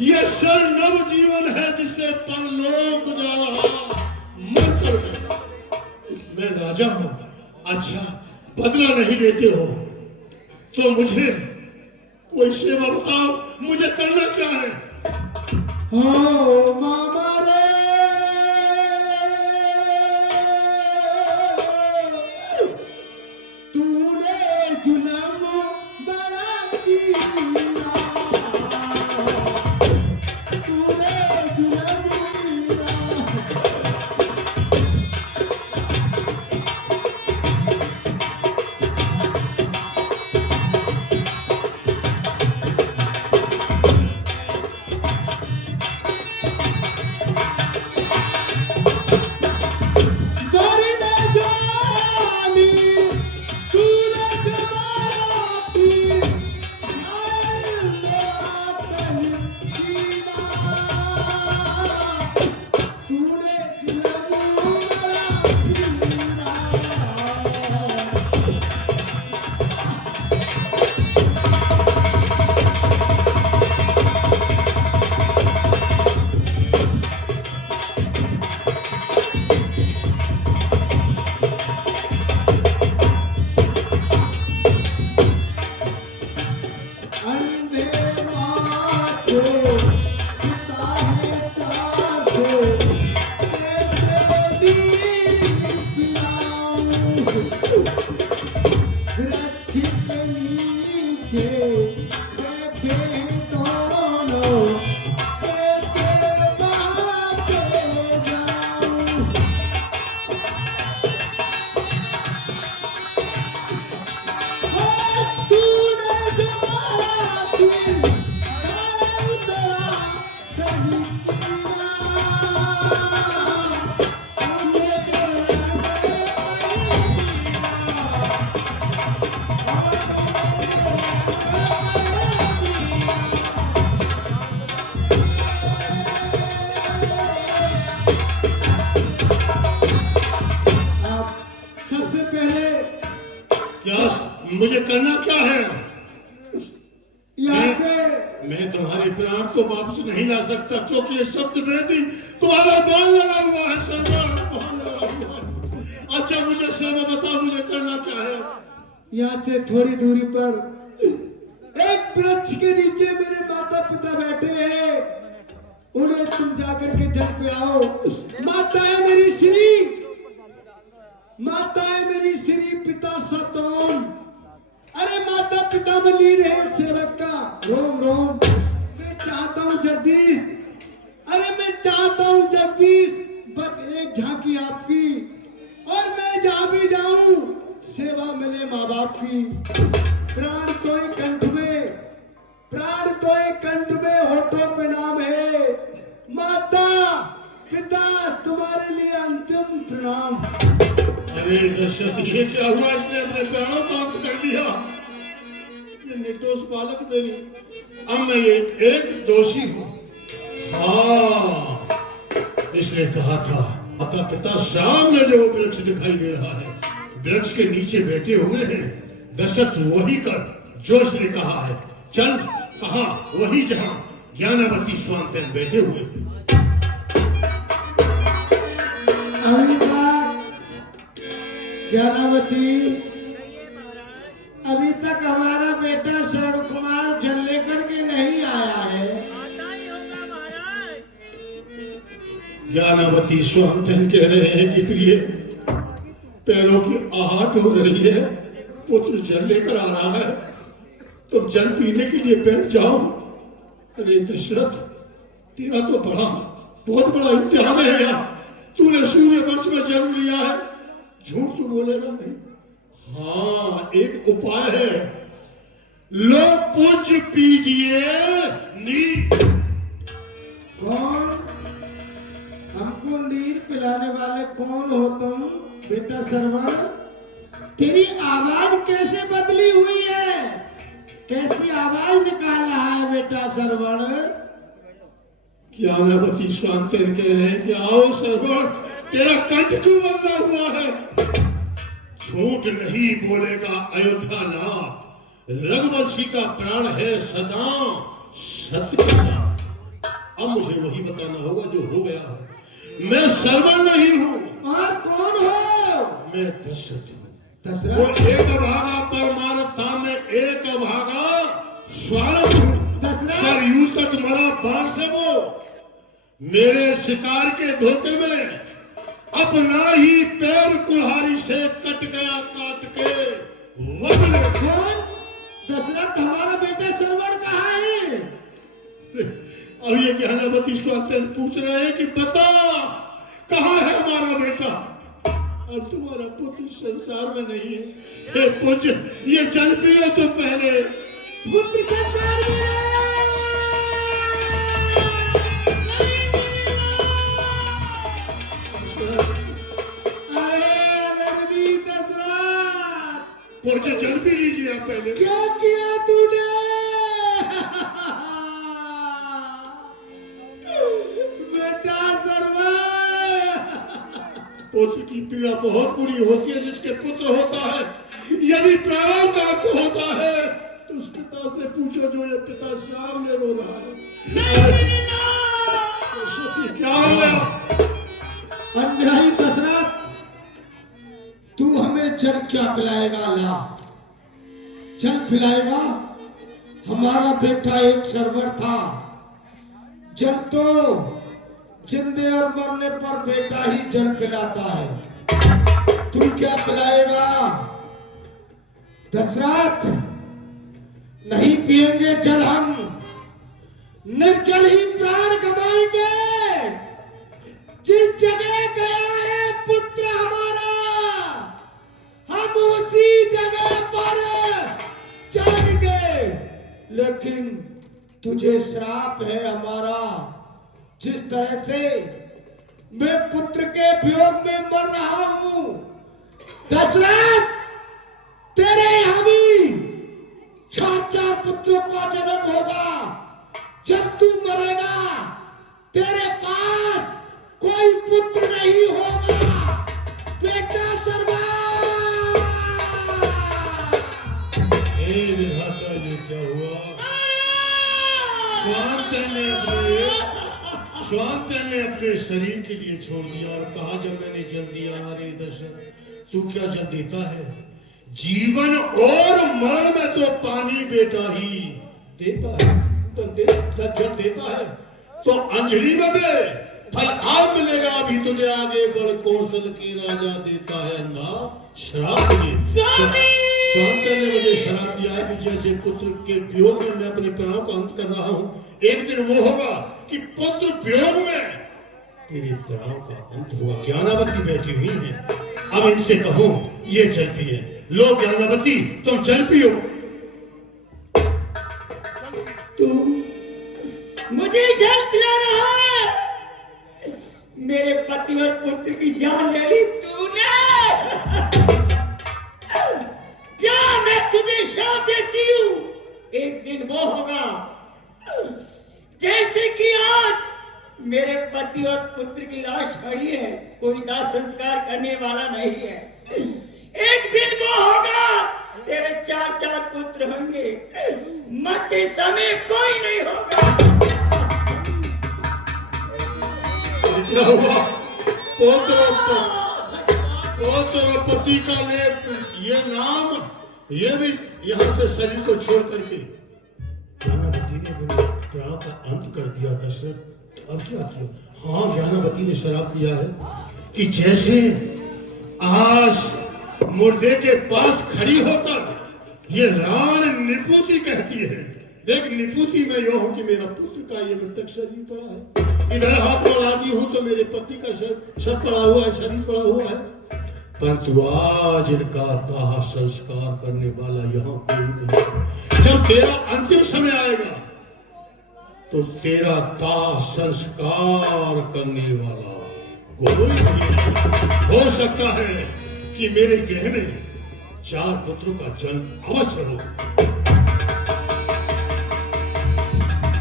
ये सरनव जीवन है जिससे परलोक जा रहा मरकर मैं राजा हूं। अच्छा बदला नहीं लेते हो तो मुझे कोई सेवा बताओ, मुझे करना क्या है? हो मामा रे, तूने जुलम बड़ा किया, तूने जुलम किया। मुझे करना क्या है? मैं मैं तुम्हारे प्राण को वापस नहीं ला सकता क्योंकि ये शब्द वेदी तुम्हारा बाण लगा हुआ है, सरदार बाण लगा हुआ है। अच्छा मुझे सेवा बता, मुझे करना क्या है? यहाँ से थोड़ी दूरी पर एक वृक्ष के नीचे मेरे माता पिता बैठे हैं, उन्हें तुम जाकर के जल पे आओ। माता है मेरी श्री, माता है मेरी श्री, पिता सतोम। अरे माता पिता में लीन है सेवक का रोम रोम। मैं चाहता हूँ जगदीश, अरे मैं चाहता हूँ जगदीश, बस एक झांकी आपकी और मैं जहाँ भी जाऊं सेवा मिले माँ बाप की। प्राण तो एक कंठ में, प्राण तो एक कंठ में, होठों पे नाम है। माता पिता तुम्हारे लिए अंतिम प्रणाम। अरे दशरथ ये क्या हुआ? इसने अपने प्राणों को अंत कर दिया। ये निर्दोष बालक मेरी, अब मैं ये एक दोषी हूँ। हाँ इसने कहा था माता पिता सामने जो वृक्ष दिखाई दे रहा है, वृक्ष के नीचे बैठे हुए हैं। दशरथ वही कर जो इसने कहा है। चल कहा वही जहां ज्ञानावती स्वांतन बैठे हुए। अभी तक ज्ञानावती, अभी तक हमारा बेटा शरण कुमार जल लेकर के नहीं आया है। ज्ञानावती स्वांतन कह रहे हैं कि प्रिय पैरों की आहट हो रही है, पुत्र जल लेकर आ रहा है, तुम जल पीने के लिए बैठ जाओ। अरे दशरथ तेरा तो बहुत बड़ा इम्तिहान है यार, तूने सूर्य वंश में जन्म लिया है, झूठ तू बोलेगा नहीं। हाँ एक उपाय है, लो पूज पीजिए नीर। कौन? हमको नीर पिलाने वाले कौन हो तुम बेटा श्रवण? तेरी आवाज कैसे बदली हुई है? कैसी आवाज निकाल रहा है बेटा श्रवण? ज्ञानावती स्वांतन कह रहे हैं कि आओ श्रवण, तेरा कंठ क्यों बदला हुआ है? झूठ नहीं बोलेगा अयोध्या नाथ, रघुवंशी का प्राण है सदा सत्य के साथ। अब मुझे वही बताना होगा जो हो गया है। मैं सर्वण नहीं हूं। और कौन हो? मैं दशरथ हूं। वो दशरथ। एक भागा परमारथ था, मैं एक भागा स्वार्थ हूं। दशरथ। सरयू तक मरा बाण से वो मेरे शिकार के धोखे में अपना ही पैर कुल्हाड़ी से कट गया काट के वदले। कौन? दशरथ हमारा बेटा सरवण कहाँ है? अब ये ज्ञानावती स्वात्यंत पूछ रहे हैं कि बता कहाँ है हमारा बेटा। अब तुम्हारा पुत्र संसार में नहीं है। हे पूज्य, ये जल पियो तो पहले। पुत्र संसार में नहीं मिलेगा। अरे रणवीर दशरथ, पूज्य, जल पी लीजिए आप पहले। क्या किया तूने? बेटा सरवण। पुत्र की पीड़ा बहुत बुरी होती है जिसके पुत्र होता है। यदि प्राण का अंत होता है तो उस पिता से पूछो जो ये पिता सामने रो रहा है। क्या हो गया? अन्यायी दशरथ, तू हमें जल क्या पिलाएगा? ला, जल पिलाएगा? हमारा बेटा एक सरवर था। जल तो जिंदे और मरने पर बेटा ही जल पिलाता है। तू क्या पिलाएगा? दशरथ, नहीं पिएंगे जल हम, निर्जल ही प्राण गवाएंगे। जिस जगह गया है पुत्र हमारा, हम उसी जगह पर जाएंगे। लेकिन तुझे श्राप है हमारा। जिस तरह से मैं पुत्र के वियोग में मर रहा हूं, दशरथ, तेरे यहां भी 4 पुत्रों का जन्म होगा। जब तू मरेगा तेरे पास कोई पुत्र नहीं होगा। बेटा सरवण। हे विधाता, ये क्या हुआ? स्वांत ने अपने शरीर के लिए छोड़ दिया और कहा जब मैंने जल दिया, अरे दशरथ तू क्या जल देता है? जीवन और मरण में तो पानी बेटा ही देता है। तो जल देता है तो अंजलि में दे, फल आप मिलेगा। अभी तुझे आगे बढ़ कौशल की राजा देता है ना श्राप दिए। स्वांत ने मुझे श्राप दिया है कि जैसे पुत्र के वियोग में मैं अपने प्राणों का अंत कर रहा हूं, एक दिन वो होगा कि पुत्र वियोग में तेरे प्राणों का अंत होगा। ज्ञानावती बैठी हुई है, अब इनसे कहो ये जल पिए। लो ज्ञानावती, तुम जल पियो। तू मुझे जल पिला रहा है? मेरे पति और पुत्र की जान ले ली तूने। जा, मैं तुझे शाप देती हूँ। एक दिन वो होगा जैसे कि आज मेरे पति और पुत्र की लाश पड़ी है, कोई दाह संस्कार करने वाला नहीं है। एक दिन वो होगा तेरे 4 पुत्र होंगे, मरते समय कोई नहीं होगा। क्या हुआ? पौत्र पति का लेप, ये नाम, ये भी यहाँ से शरीर को छोड़ करके ज्ञानावती ने अपने प्राण का अंत कर दिया। दशरथ अब क्या किया? हाँ, ज्ञानावती ने श्राप दिया है कि जैसे आज मुर्दे के पास खड़ी होकर ये राण निपुति कहती है, देख निपुति में यो हूं कि मेरा पुत्र का ये मृतक शरीर पड़ा है, इधर हाथ बढ़ाती हूं तो मेरे पति का शव पड़ा हुआ है, शरीर पड़ा हुआ है। परंतु आज इनका दाह संस्कार करने वाला यहाँ कोई नहीं। जब तेरा अंतिम समय आएगा तो तेरा दाह संस्कार करने वाला कोई नहीं। हो सकता है कि मेरे गृह में 4 पुत्रों का जन्म अवश्य हो।